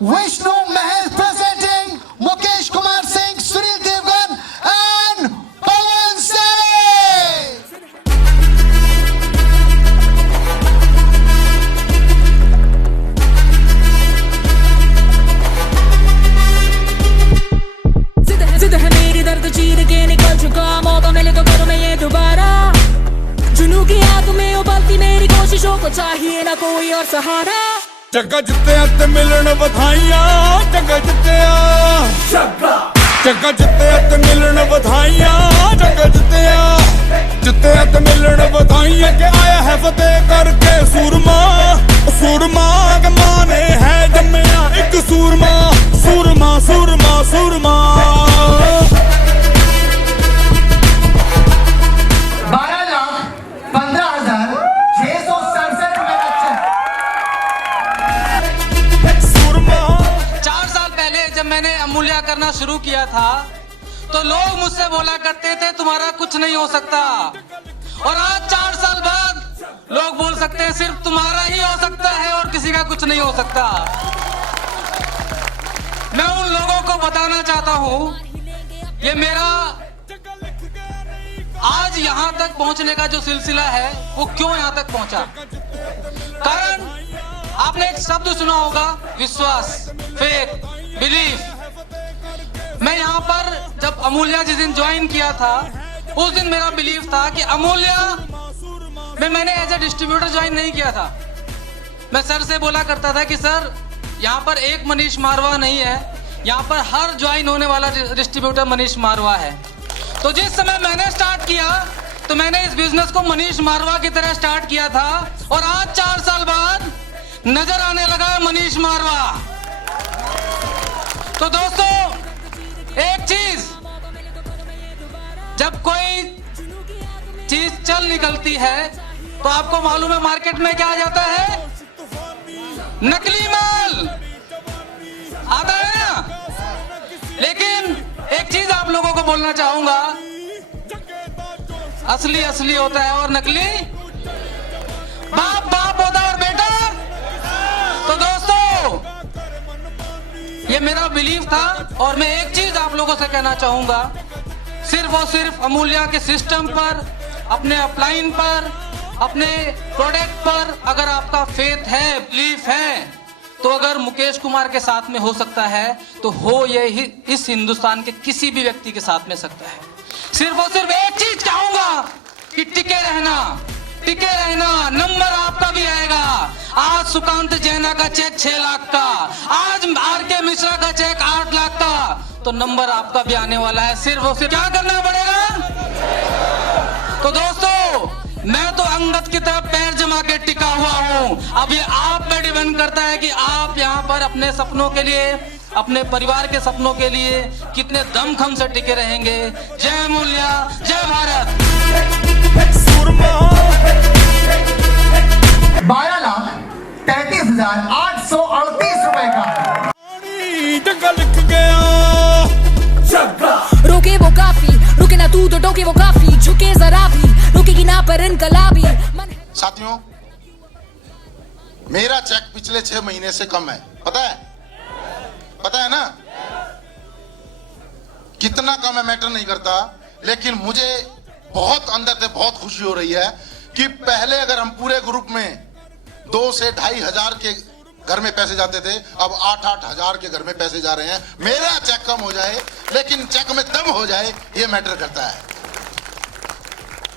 Vishnu Mahal presenting Mukesh Kumar Singh, Sunil Devgan and Pawan Singh. जिद है मेरी दर्द चीर के निकल चुका, मौका मिले तो करूं मैं ये दोबारा। जुनू की आग में उबलती मेरी कोशिशों को चाहिए ना कोई और सहारा। जग्गा जित्तिया ते मिलन बधाइयां, जग्गा जित्तिया जग्गा जित्तिया ते मिलन बधाइयां, जग्गा जित्तिया ते मिलन बधाइयां के आया है फतेह करके सूरमा। सूरमा के माने है जम्मिया एक सूरमा, सूरमा सूरमा सूरमा। 12,15,667 रुपए का चेक। 4 साल पहले जब मैंने अमूल्या करना शुरू किया था तो लोग मुझसे बोला करते थे तुम्हारा कुछ नहीं हो सकता, और आज 4 साल बाद लोग बोल सकते हैं सिर्फ तुम्हारा ही हो सकता है और किसी का कुछ नहीं हो सकता। मैं उन लोगों को बताना चाहता हूं ये मेरा आज यहां तक पहुंचने का जो सिलसिला है वो क्यों यहां तक पहुंचा। कारण आपने एक शब्द सुना होगा, विश्वास, फेथ, बिलीफ। मैं यहाँ पर जब अमूल्या जिस दिन ज्वाइन किया था उस दिन मेरा बिलीफ था कि अमूल्या में मैंने एज ए डिस्ट्रीब्यूटर ज्वाइन नहीं किया था। मैं सर से बोला करता था कि सर यहाँ पर एक मनीष मारवा नहीं है, यहाँ पर हर ज्वाइन होने वाला डिस्ट्रीब्यूटर मनीष मारवा है। तो जिस समय मैंने स्टार्ट किया तो मैंने इस बिजनेस को मनीष मारवा की तरह स्टार्ट किया था, और आज 4 साल बाद नजर आने लगा है मनीष मारवा। तो दोस्तों एक चीज, जब कोई चीज चल निकलती है तो आपको मालूम है मार्केट में क्या आ जाता है, नकली माल आता है ना। लेकिन एक चीज आप लोगों को बोलना चाहूंगा, असली असली होता है और नकली बाप बाप होता है और बेटा। तो दोस्तों ये मेरा बिलीफ था, और मैं एक चीज आप लोगों से कहना चाहूंगा, सिर्फ और सिर्फ अमूल्या के सिस्टम पर, अपने अपलाइन पर, अपने प्रोडक्ट पर अगर आपका फेथ है, बिलीफ है, तो अगर मुकेश कुमार के साथ में हो सकता है तो हो ये इस हिंदुस्तान के किसी भी व्यक्ति के साथ में सकता है। सिर्फ और सिर्फ एक चीज चाहूंगा कि टिके रहना, नंबर आपका भी आएगा। आज सुकांत जैना का चेक 6 लाख का, आज आर.के. मिश्रा का चेक 8 लाख का, तो नंबर आपका भी आने वाला है। सिर्फ और सिर्फ क्या करना पड़ेगा। तो दोस्तों मैं तो अंगद की तरफ पैर जमा के टिका हुआ हूं, अब ये आप पे डिपेंड करता है कि आप यहाँ पर अपने सपनों के लिए, अपने परिवार के सपनों के लिए कितने दमखम से टिके रहेंगे। जय अमूल्या, जय भारत। 12,33,838 रुपए का। जग्गा लिख गया जग्गा। रोके वो काफी, रुके ना तू तो टोके वो काफी, झुके जरा भी रुकेगी ना पर इनकलाबी। साथियों मेरा चेक पिछले 6 महीने से कम है, पता है ना। कितना कम है मैटर नहीं करता, लेकिन मुझे बहुत अंदर से बहुत खुशी हो रही है कि पहले अगर हम पूरे ग्रुप में 2 से 2,500 हजार के घर में पैसे जाते थे, अब 8-8 हजार के घर में पैसे जा रहे हैं। मेरा चेक कम हो जाए लेकिन चेक में दम हो जाए, ये मैटर करता है।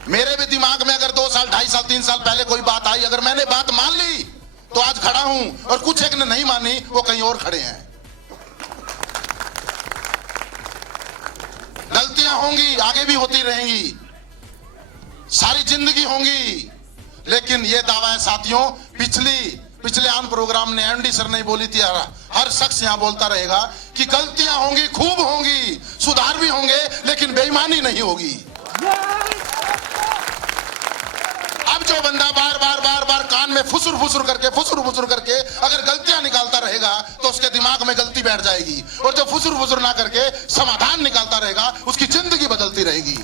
मेरे भी दिमाग में अगर 2 साल, 2.5 साल, 3 साल पहले कोई बात आई, अगर मैंने बात मान ली तो आज खड़ा हूं, और कुछ एक ने नहीं मानी वो कहीं और खड़े हैं। गलतियां होंगी, आगे भी होती रहेंगी, सारी जिंदगी होंगी, लेकिन ये दावा है साथियों, पिछले आन प्रोग्राम ने एमडी सर ने बोली थी, हर शख्स यहां बोलता रहेगा कि गलतियां होंगी, खूब होंगी, सुधार भी होंगे, लेकिन बेईमानी नहीं होगी। अब जो बंदा बार बार कान में फुसुर फुसुर करके अगर गलतियां निकालता रहेगा तो उसके दिमाग में गलती बैठ जाएगी, और जो फुसुर फुसुर ना करके समाधान निकालता रहेगा उसकी जिंदगी बदलती रहेगी।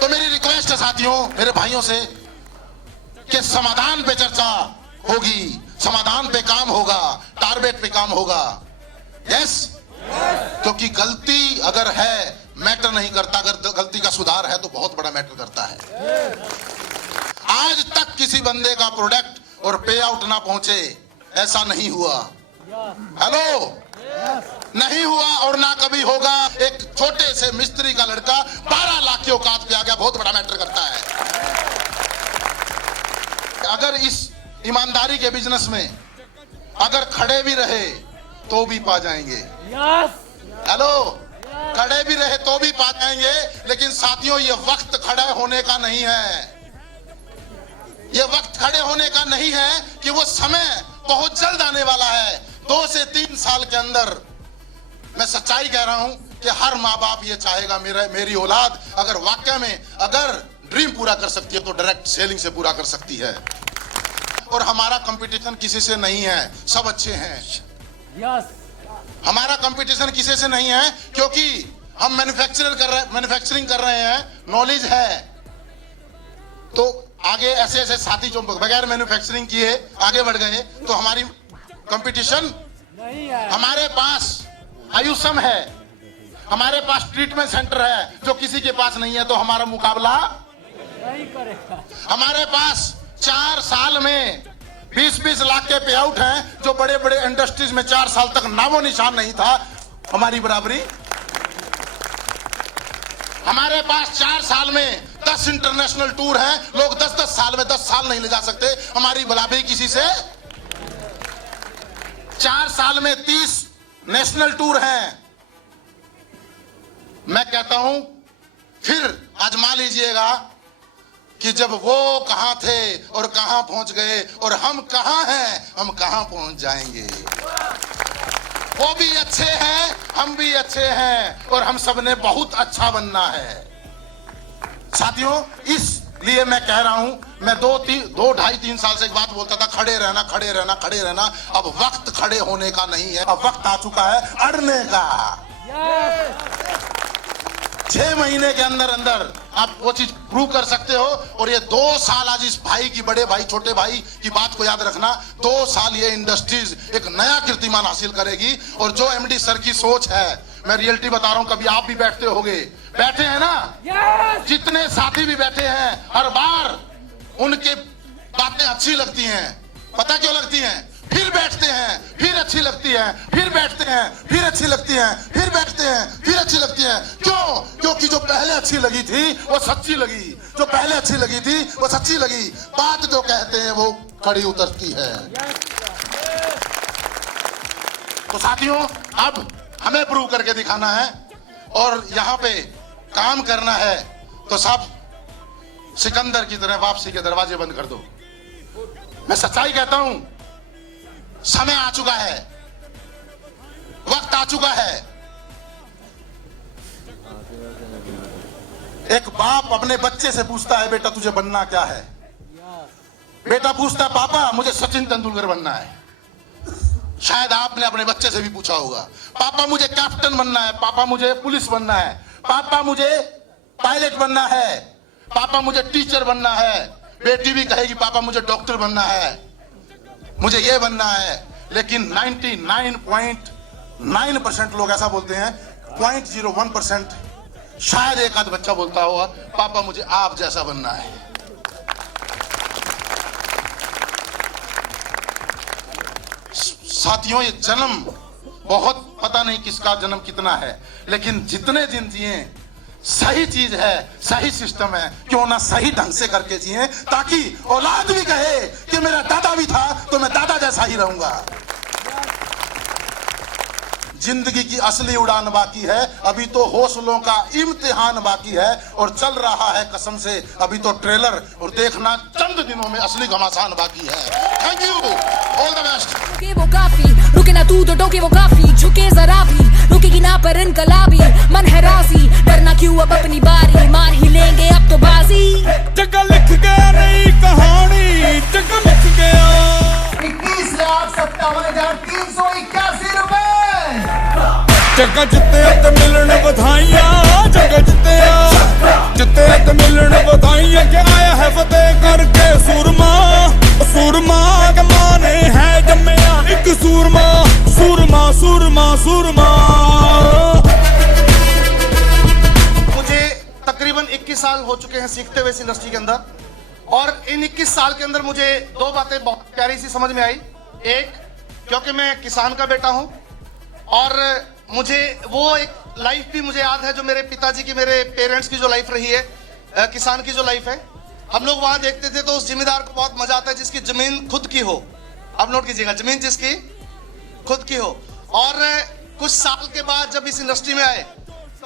तो मेरी रिक्वेस्ट है साथियों, मेरे भाइयों से, कि समाधान पे चर्चा होगी, समाधान पे काम होगा, टारगेट ऑर्बिट पे काम होगा। यस, क्योंकि गलती अगर है मैटर नहीं करता, अगर गलती का सुधार है तो बहुत बड़ा मैटर करता है। आज तक किसी बंदे का प्रोडक्ट और पे आउट ना पहुंचे, ऐसा नहीं हुआ। हेलो, नहीं हुआ और ना कभी होगा। एक छोटे से मिस्त्री का लड़का 12 लाख की औकात पे आ गया, बहुत बड़ा मैटर करता है। अगर इस ईमानदारी के बिजनेस में अगर खड़े भी रहे तो भी पा जाएंगे। हेलो, खड़े भी रहे तो भी पा जाएंगे। लेकिन साथियों, ये वक्त खड़े होने का नहीं है। ये वक्त खड़े होने का नहीं है कि वो समय बहुत जल्द आने वाला है। 2 से 3 साल के अंदर, मैं सच्चाई कह रहा हूं कि हर माँ बाप ये चाहेगा मेरी औलाद अगर वाकई में अगर ड्रीम पूरा कर सकती है तो डायरेक्ट सेलिंग से पूरा कर सकती है। और हमारा कंपटीशन किसी से नहीं है, सब अच्छे हैं। हमारा कंपटीशन किसी से नहीं है, क्योंकि हम मैन्युफैक्चरिंग कर रहे हैं, नॉलेज है। तो आगे ऐसे ऐसे साथी जो बगैर मैन्युफैक्चरिंग किए आगे बढ़ गए, तो हमारी कंपटीशन नहीं है। हमारे पास आयुषम है, हमारे पास ट्रीटमेंट सेंटर है जो किसी के पास नहीं है, तो हमारा मुकाबला नहीं करेगा। हमारे पास 4 साल में 20-20 लाख के पे आउट हैं, जो बड़े बड़े इंडस्ट्रीज में 4 साल तक नामो निशान नहीं था, हमारी बराबरी। हमारे पास 4 साल में 10 इंटरनेशनल टूर हैं, लोग 10-10 साल में 10 साल नहीं ले जा सकते, हमारी बराबरी किसी से। 4 साल में 30 नेशनल टूर हैं। मैं कहता हूं, फिर आजमा लीजिएगा कि जब वो कहां थे और कहां पहुंच गए और हम कहां हैं, हम कहां पहुंच जाएंगे। वो भी अच्छे हैं, हम भी अच्छे हैं, और हम सबने बहुत अच्छा बनना है। साथियों, इसलिए मैं कह रहा हूं, मैं 2-2.5-3 साल से एक बात बोलता था, खड़े रहना, खड़े रहना, खड़े रहना। अब वक्त खड़े होने का नहीं है, अब वक्त आ चुका है अड़ने का। 6 महीने के अंदर अंदर आप वो चीज प्रूव कर सकते हो। और ये 2 साल, आज इस भाई की, बड़े भाई छोटे भाई की बात को याद रखना, 2 साल ये इंडस्ट्रीज एक नया कीर्तिमान हासिल करेगी। और जो एमडी सर की सोच है, मैं रियलिटी बता रहा हूं, कभी आप भी बैठते होगे, बैठे हैं ना, जितने साथी भी बैठे हैं, हर बार उनके बातें अच्छी लगती हैं। पता क्यों लगती हैं? फिर बैठते हैं, फिर अच्छी लगती है, फिर बैठते हैं, फिर अच्छी लगती है, फिर बैठते हैं, फिर अच्छी लगती है। क्यों? क्योंकि जो पहले अच्छी लगी थी वो सच्ची लगी, जो पहले अच्छी लगी थी वो सच्ची लगी। बात जो कहते हैं वो खड़ी उतरती है। तो साथियों, अब हमें प्रूव करके दिखाना है और यहां पे काम करना है। तो सब सिकंदर की तरह वापसी के दरवाजे बंद कर दो। मैं सच्चाई कहता हूं, समय आ चुका है, वक्त आ चुका है। एक बाप अपने बच्चे से पूछता है, बेटा तुझे बनना क्या है? बेटा पूछता है, पापा मुझे सचिन तेंदुलकर बनना है। शायद आपने अपने बच्चे से भी पूछा होगा, पापा मुझे कैप्टन बनना है, पापा मुझे पुलिस बनना है, पापा मुझे पायलट बनना है, पापा मुझे टीचर बनना है। बेटी भी कहेगी, पापा मुझे डॉक्टर बनना है, मुझे ये बनना है। लेकिन 99.9% लोग ऐसा बोलते हैं, 0.01% शायद एक आध बच्चा बोलता होगा, पापा मुझे आप जैसा बनना है। साथियों, ये जन्म बहुत, पता नहीं किसका जन्म कितना है, लेकिन जितने दिन जिए सही चीज है, सही सिस्टम है, क्यों ना सही ढंग से करके जिए, ताकि औलाद भी कहे कि मेरा दादा भी था तो मैं दादा जैसा ही रहूंगा। जिंदगी की असली उड़ान बाकी है, अभी तो हौसलों का इम्तिहान बाकी है, और चल रहा है कसम से अभी तो ट्रेलर, और देखना चंद दिनों में असली घमासान बाकी है। Thank you, all the best. रुके वो काफी, रुके ना तू तो टोके वो काफी, झुके जरा भी, रुकेगी ना पर इनकलाबी, मन है राजी, डरना क्यों अब अपनी बारी, मार ही लेंगे अब तो बाजी। जगह लिख गया नई कहानी, जगह लिख गया। 21,57,381 रुपए। जगह जित्ते ते मिलन बधाइयां, जगह जित्ते ते मिलन बधाइयां, के आया है फतेह करके सूरमा, सूरमा के माने है जम्मिया एक सूरमा। सूरमा। मुझे तकरीबन 21 साल हो चुके हैं सीखते हुए इस इंडस्ट्री के अंदर, और इन 21 साल के अंदर मुझे दो बातें बहुत प्यारी सी समझ में आई। एक, क्योंकि मैं किसान का बेटा हूं, और मुझे वो एक लाइफ भी मुझे याद है जो मेरे पिताजी की, मेरे पेरेंट्स की जो लाइफ रही है, किसान की जो लाइफ है। हम लोग वहां देखते थे तो उस जिम्मेदार को बहुत मजा आता है जिसकी जमीन खुद की हो। आप नोट कीजिएगा, जमीन जिसकी खुद की हो। और कुछ साल के बाद जब इस इंडस्ट्री में आए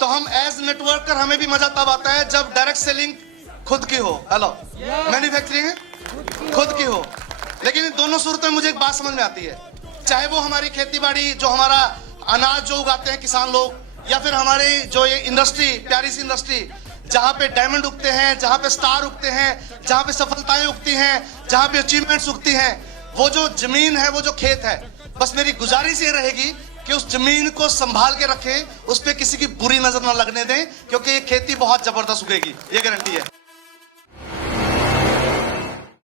तो हम एज नेटवर्कर, हमें भी मजा तब आता है जब डायरेक्ट सेलिंग खुद की हो, हेलो, मैन्युफैक्चरिंग खुद की हो। लेकिन इन दोनों सूरतों में मुझे एक बात समझ में आती है, चाहे वो हमारी खेती बाड़ी, जो हमारा अनाज जो उगाते हैं किसान लोग, या फिर हमारी जो ये इंडस्ट्री, प्यारी सी इंडस्ट्री जहां पे डायमंड उगते हैं, जहां पे स्टार उगते हैं, जहां पे सफलताएं उगती हैं, जहां पे अचीवमेंट्स उगती हैं, वो जो जमीन है, वो जो खेत है, बस मेरी गुजारिश ये रहेगी कि उस जमीन को संभाल के रखें, उस पे किसी की बुरी नजर ना लगने दें, क्योंकि ये खेती बहुत जबरदस्त उगेगी, ये गारंटी है।